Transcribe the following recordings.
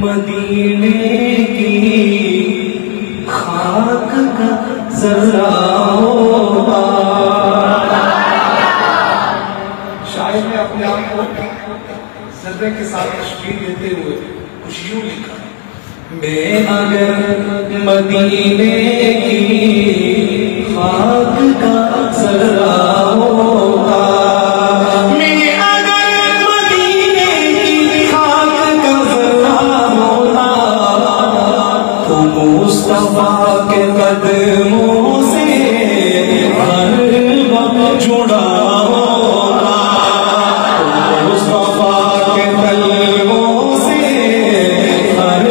मदीने की खाक का जर्रा होगा। शायर ने अपने आप को जर्रे के साथ तशबीह देते हुए कुछ यूं लिखा, मैं अगर मदीने की खाक का जर्रा होगा, मैं अगर मदीने की खाक का जर्रा होगा, तो मुस्तफा के कदमों से हर वक्त जुड़ा होगा, मुस्तफा के कदमों से हर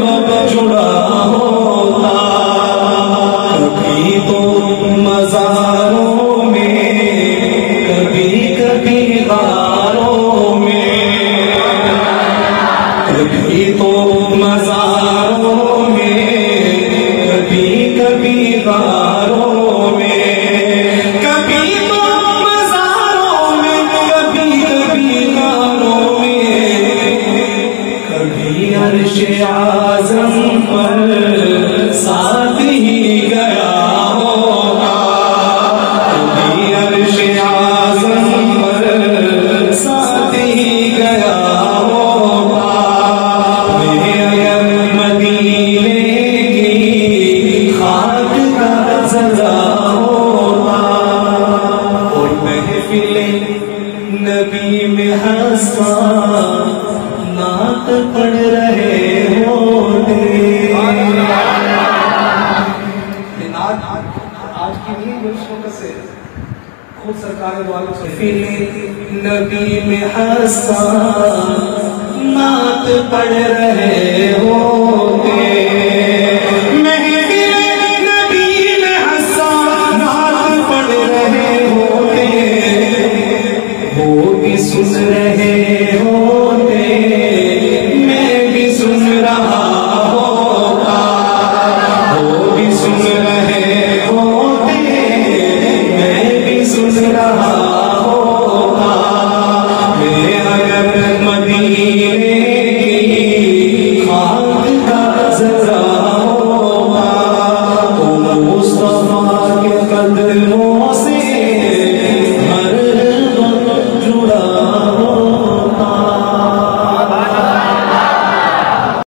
वक्त जुड़ा होगा। कभी तो मज़ारों में, कभी कभी गारों में, कभी तो मज़ारों में, कभी कभी गारों में, कभी तो मज़ारों में, कभी कभी गारों में, कभी अर्श-ए आज़म पर साथ ही गया होगा, कभी अर्श-ए आज़म पर साथ ही गया होगा। मैं अगर मदीने की खाक का जर्रा होगा, और महफिले नबी में हंसा नात पढ़ रहे होते। आज की नहीं वक्त से खुद सरकार वालों से नबी में हंसा नात पढ़ रहे होते। महफिले नबी में हंसा नात पढ़ रहे होते, वो भी सुन रहे होते, मैं भी सुन रहा होगा, वो भी सुन रहे होते, मैं भी सुन रहा